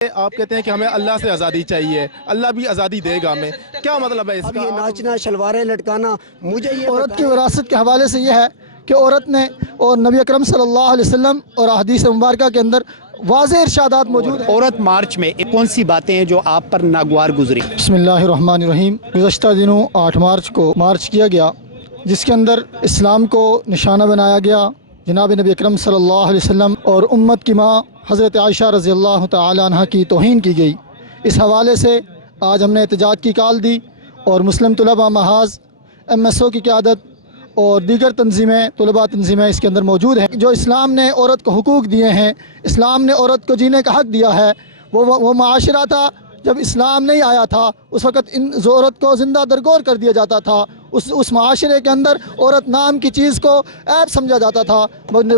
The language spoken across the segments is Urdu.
آپ کہتے ہیں کہ ہمیں اللہ سے آزادی چاہیے، اللہ بھی آزادی دے گا ہمیں، کیا مطلب ہے اس اب کا؟ یہ ناچنا، شلواریں لٹکانا، مجھے یہ عورت کی وراثت کے حوالے سے یہ ہے کہ عورت نے اور نبی اکرم صلی اللہ علیہ وسلم اور احادیث مبارکہ کے اندر واضح ارشادات موجود ہیں۔ عورت مارچ میں کون سی باتیں ہیں جو آپ پر ناگوار گزری؟ بسم اللہ الرحمن الرحیم۔ گزشتہ دنوں 8 مارچ کو مارچ کیا گیا، جس کے اندر اسلام کو نشانہ بنایا گیا، جناب نبی اکرم صلی اللہ علیہ وسلم اور امت کی ماں حضرت عائشہ رضی اللہ تعالی عنہ کی توہین کی گئی۔ اس حوالے سے آج ہم نے احتجاج کی کال دی اور مسلم طلباء محاذ MSO کی قیادت اور دیگر تنظیمیں، طلباء تنظیمیں اس کے اندر موجود ہیں۔ جو اسلام نے عورت کو حقوق دیے ہیں، اسلام نے عورت کو جینے کا حق دیا ہے، وہ معاشرہ تھا جب اسلام نہیں آیا تھا، اس وقت ان عورت کو زندہ درگور کر دیا جاتا تھا۔ اس معاشرے کے اندر عورت نام کی چیز کو عیب سمجھا جاتا تھا۔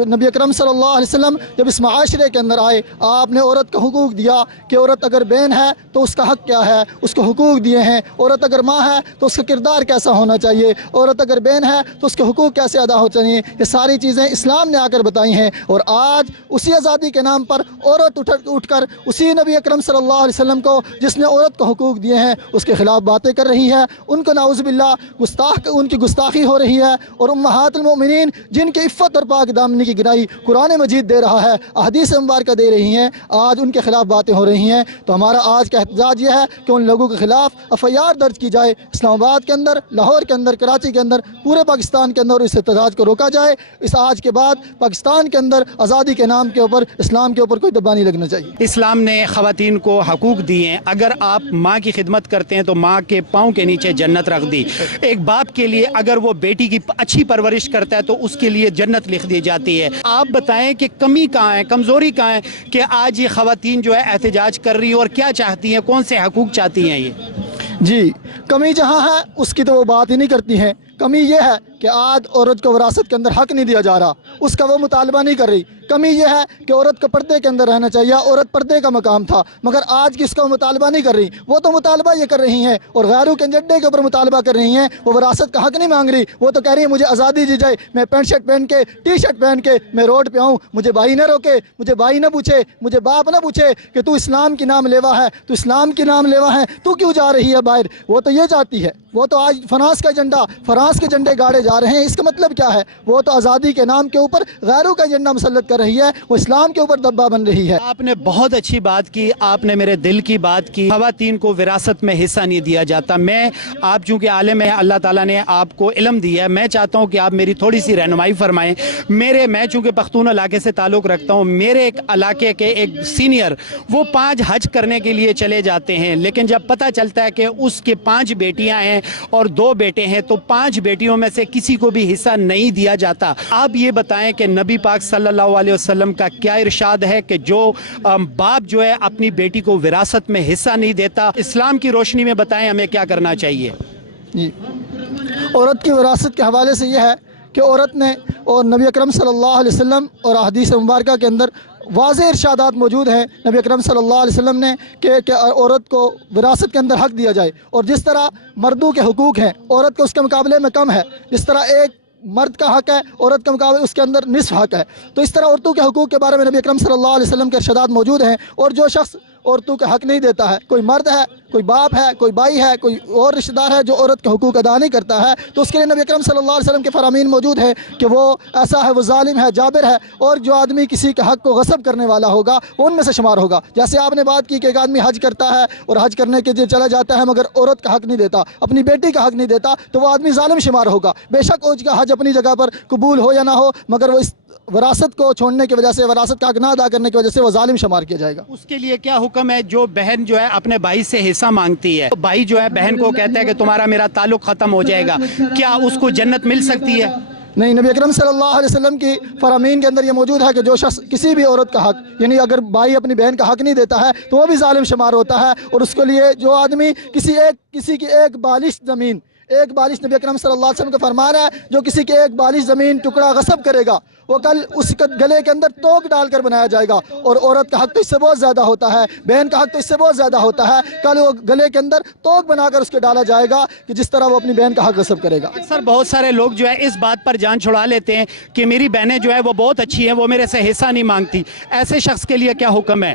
نبی اکرم صلی اللہ علیہ وسلم جب اس معاشرے کے اندر آئے، آپ نے عورت کو حقوق دیا کہ عورت اگر بہن ہے تو اس کا حق کیا ہے، اس کو حقوق دیے ہیں۔ عورت اگر ماں ہے تو اس کا کردار کیسا ہونا چاہیے، عورت اگر بہن ہے تو اس کے حقوق کیسے ادا ہو چاہیے، یہ ساری چیزیں اسلام نے آ کر بتائی ہیں۔ اور آج اسی آزادی کے نام پر عورت اٹھ کر اسی نبی اکرم صلی اللہ علیہ وسلم کو جس نے عورت کو حقوق دیے ہیں اس کے خلاف باتیں کر رہی ہے، ان کو نعوذ باللہ ان کی گستاخی ہو رہی ہے۔ اور امہات المؤمنین جن کی عفت اور پاک دامنی کی گرائی قرآن مجید دے رہا ہے، احادیث مبارکہ دے رہی ہیں، آج ان کے خلاف باتیں ہو رہی ہیں۔ تو ہمارا آج کا احتجاج یہ ہے کہ ان لوگوں کے خلاف FIR درج کی جائے، اسلام آباد کے اندر، لاہور کے اندر، کراچی کے اندر، پورے پاکستان کے اندر اس احتجاج کو روکا جائے۔ اس آج کے بعد پاکستان کے اندر آزادی کے نام کے اوپر اسلام کے اوپر کوئی دبا نہیں لگنا چاہیے۔ اسلام نے خواتین کو حقوق دیے ہیں، اگر آپ ماں کی خدمت کرتے ہیں تو ماں کے پاؤں کے نیچے جنت رکھ دی۔ ایک باپ کے لیے اگر وہ بیٹی کی اچھی پرورش کرتا ہے تو اس کے لیے جنت لکھ دی جاتی ہے۔ آپ بتائیں کہ کمی کہاں ہے، کمزوری کہاں ہے کہ آج یہ خواتین جو ہے احتجاج کر رہی ہیں اور کیا چاہتی ہیں، کون سے حقوق چاہتی ہیں؟ یہ جی، کمی جہاں ہے اس کی تو وہ بات ہی نہیں کرتی ہیں۔ کمی یہ ہے کہ آج عورت کو وراثت کے اندر حق نہیں دیا جا رہا، اس کا وہ مطالبہ نہیں کر رہی۔ کمی یہ ہے کہ عورت کو پردے کے اندر رہنا چاہیے، عورت پردے کا مقام تھا، مگر آج کس کا مطالبہ نہیں کر رہی۔ وہ تو مطالبہ یہ کر رہی ہیں اور غیروں کے ایجنڈے کے اوپر مطالبہ کر رہی ہیں، وہ وراثت کا حق نہیں مانگ رہی۔ وہ تو کہہ رہی ہے مجھے آزادی دی جائے، میں پینٹ شرٹ پہن کے، ٹی شرٹ پہن کے میں روڈ پہ آؤں، مجھے بھائی نہ روکے، مجھے بھائی نہ پوچھے، مجھے باپ نہ پوچھے کہ تو اسلام کی نام لیوا ہے، تو اسلام کی نام لیوا ہے، تو کیوں جا رہی ہے باہر۔ وہ تو یہ چاہتی ہے، وہ تو آج فرانس کا ایجنڈا، فرانس کے جھنڈے گاڑے جا رہے ہیں۔ اس کا مطلب کیا ہے؟ وہ تو آزادی کے نام کے اوپر غیروں کا ایجنڈا مسلط کر رہی ہے، وہ اسلام کے اوپر دبا بن رہی ہے۔ آپ نے بہت اچھی بات کی، آپ نے میرے دل کی بات کی۔ خواتین کو وراثت میں حصہ نہیں دیا جاتا۔ میں آپ چونکہ عالم ہیں، اللہ تعالیٰ نے آپ کو علم دیا ہے، میں چاہتا ہوں کہ آپ میری تھوڑی سی رہنمائی فرمائیں۔ میں چونکہ پختون علاقے سے تعلق رکھتا ہوں، میرے ایک علاقے کے ایک سینئر وہ 5 حج کرنے کے لیے چلے جاتے ہیں، لیکن جب پتہ چلتا ہے کہ اس کے 5 بیٹیاں ہیں اور 2 بیٹے ہیں تو 5 بیٹیوں میں سے کسی کو بھی حصہ نہیں دیا جاتا۔ آپ یہ بتائیں کہ نبی پاک صلی اللہ علیہ وسلم کا کیا ارشاد ہے کہ جو باپ جو ہے اپنی بیٹی کو وراثت میں حصہ نہیں دیتا، اسلام کی روشنی میں بتائیں ہمیں کیا کرنا چاہیے؟ جی، عورت کی وراثت کے حوالے سے یہ ہے کہ عورت نے اور نبی اکرم صلی اللہ علیہ وسلم اور احادیث مبارکہ کے اندر واضح ارشادات موجود ہیں نبی اکرم صلی اللہ علیہ وسلم نے کہ عورت کو وراثت کے اندر حق دیا جائے۔ اور جس طرح مردوں کے حقوق ہیں عورت کے اس کے مقابلے میں کم ہے، جس طرح ایک مرد کا حق ہے عورت کے مقابلے اس کے اندر نصف حق ہے، تو اس طرح عورتوں کے حقوق کے بارے میں نبی اکرم صلی اللہ علیہ وسلم کے ارشادات موجود ہیں۔ اور جو شخص عورتوں کے حق نہیں دیتا ہے، کوئی مرد ہے، کوئی باپ ہے، کوئی بھائی ہے، کوئی اور رشتہ دار ہے جو عورت کے حقوق ادا نہیں کرتا ہے، تو اس کے لیے نبی اکرم صلی اللہ علیہ وسلم کے فرامین موجود ہیں کہ وہ ایسا ہے، وہ ظالم ہے، جابر ہے، اور جو آدمی کسی کے حق کو غصب کرنے والا ہوگا وہ ان میں سے شمار ہوگا۔ جیسے آپ نے بات کی کہ ایک آدمی حج کرتا ہے اور حج کرنے کے لیے چلا جاتا ہے مگر عورت کا حق نہیں دیتا، اپنی بیٹی کا حق نہیں دیتا، تو وہ آدمی ظالم شمار ہوگا۔ بے شک اس کا حج اپنی جگہ پر قبول ہو یا نہ ہو، مگر وہ اس وراثت کو چھوڑنے کی وجہ سے، وراثت کا حق نہ ادا کرنے کی وجہ سے وہ ظالم شمار کیا جائے گا۔ اس کے لیے کیا حکم ہے؟ جو بہن جو ہے اپنے بھائی سے حصہ مانگتی ہے، بھائی جو ہے بہن کو کہتا ہے کہ تمہارا میرا تعلق ختم ہو جائے گا، کیا اس کو جنت مل سکتی ہے؟ نہیں، نبی اکرم صلی اللہ علیہ وسلم کی فرامین کے اندر یہ موجود ہے کہ جو شخص کسی بھی عورت کا حق، یعنی اگر بھائی اپنی بہن کا حق نہیں دیتا ہے تو وہ بھی ظالم شمار ہوتا ہے۔ اور اس کے لیے جو آدمی کسی کی ایک بالش زمین، ایک بالش، نبی اکرم صلی اللہ علیہ وسلم کا فرمان ہے جو کسی کے ایک بالش زمین ٹکڑا غصب کرے گا وہ کل اس کے گلے کے اندر توک ڈال کر بنایا جائے گا۔ اور عورت کا حق تو اس سے بہت زیادہ ہوتا ہے، بہن کا حق تو اس سے بہت زیادہ ہوتا ہے، کل وہ گلے کے اندر توک بنا کر اس کے ڈالا جائے گا کہ جس طرح وہ اپنی بہن کا حق غصب کرے گا۔ سر بہت سارے لوگ جو ہے اس بات پر جان چھڑا لیتے ہیں کہ میری بہنیں جو ہے وہ بہت اچھی ہیں، وہ میرے سے حصہ نہیں مانگتی، ایسے شخص کے لیے کیا حکم ہے؟